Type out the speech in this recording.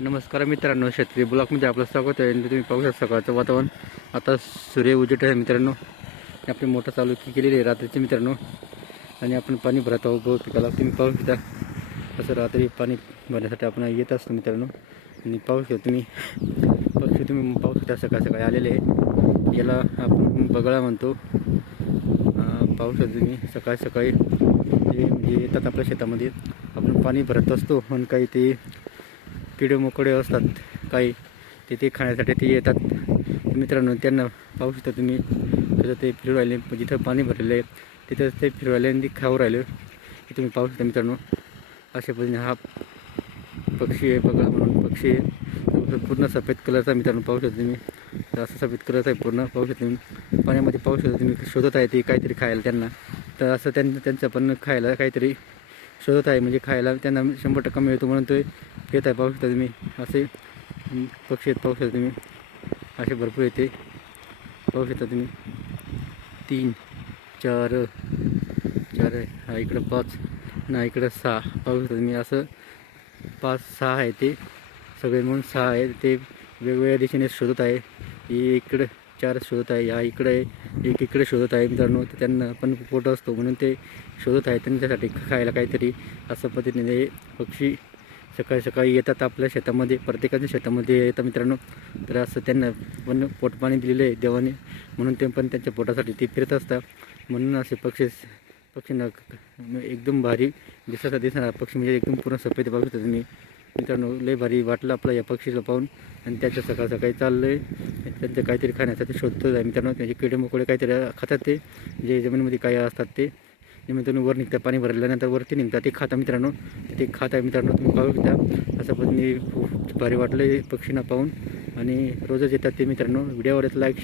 नमस्कार मित्रांनो, शेतकरी ब्लॉकमध्ये आपलं स्वागत आहे. तुम्ही पाहू शकता सकाळचं वातावरण. आता सूर्य उजेड आहे मित्रांनो. आपली मोटर चालू केलेली आहे रात्रीची मित्रांनो, आणि आपण पाणी भरत आहोत गहू पिकाला. तुम्ही पाहू शकता असं रात्री पाणी भरण्यासाठी आपण येत असतो मित्रांनो. आणि पाहू शकता तुम्ही पाहू शकता सकाळ सकाळी आलेले आहे. याला आपण बगळा म्हणतो. पाहू शकता तुम्ही सकाळी सकाळी म्हणजे येतात आपल्या शेतामध्ये. आपण पाणी भरत असतो आणि काही ते किडे मोकडे असतात काही ते खाण्यासाठी ते येतात मित्रांनो. त्यांना पाहू शकता तुम्ही तिथं ते फिरू राहिले, जिथं पाणी भरलेलं आहे तिथं ते फिरवायला आणि खाऊ राहिले. हे तुम्ही पाहू शकता मित्रांनो. अशा पद्धतीने हा पक्षी आहे, बघा म्हणून पक्षी आहे. पूर्ण सफेद कलरचा मित्रांनो पाहू शकता तुम्ही. असं सफेद कलरचा आहे पूर्ण. पाहू शकता तुम्ही पाण्यामध्ये पाहू शकता तुम्ही शोधत आहे ते काहीतरी खायला त्यांना. तर असं त्यांचं पण खायला काहीतरी शोधत आहे, म्हणजे खायला त्यांना 100% मिळतो म्हणून ते घेत आहे. पाहू शकता तुम्ही असे पक्षी आहेत. पाहू शकता तुम्ही असे भरपूर येते. पाहू शकता तुम्ही 3 4 4 आहे. हा इकडं 5 ना इकडं 6. पाहू शकता तुम्ही असं 5 6 आहे. ते सगळे म्हणून 6 आहे. ते वेगवेगळ्या दिशेने शोधत आहे. हे इकडं 4 शोधत आहे, हा इकडे एक इकडे शोधत आहे मित्रांनो. तर त्यांना पण पोट असतो म्हणून ते शोधत आहे त्यांच्यासाठी खायला काहीतरी. असं पद्धतीने पक्षी सकाळी सकाळी येतात आपल्या शेतामध्ये. प्रत्येकाच्या शेतामध्ये येतात मित्रांनो. तर असं त्यांना पण पोटपाणी दिलेलं आहे देवाने, म्हणून ते पण त्यांच्या पोटासाठी ते फिरत असतात. म्हणून असे पक्षींना एकदम भारी दिसणारा पक्षी म्हणजे एकदम पूर्ण सफेद पाहू शकता तुम्ही मित्रांनो. लय भारी वाटलं आपलं या पक्षीला पाहून. आणि त्याच्या सकाळ सकाळी चाललं आहे त्यांचं काहीतरी खाण्यासाठी शोधतो आहे मित्रांनो. त्यांचे किडे मोकळे काहीतरी खातात ते, जे जमिनीमध्ये काही असतात ते जमिनीतून वर निघतात. पाणी भरल्यानंतर वरती निघतात ते खाता मित्रांनो. ते खात आहे मित्रांनो. तुम्ही पाहू शकता. असं पद्धतीने खूप भारी वाटलं पक्षींना पाहून. आणि रोजच येतात ते मित्रांनो. व्हिडिओवर लाईक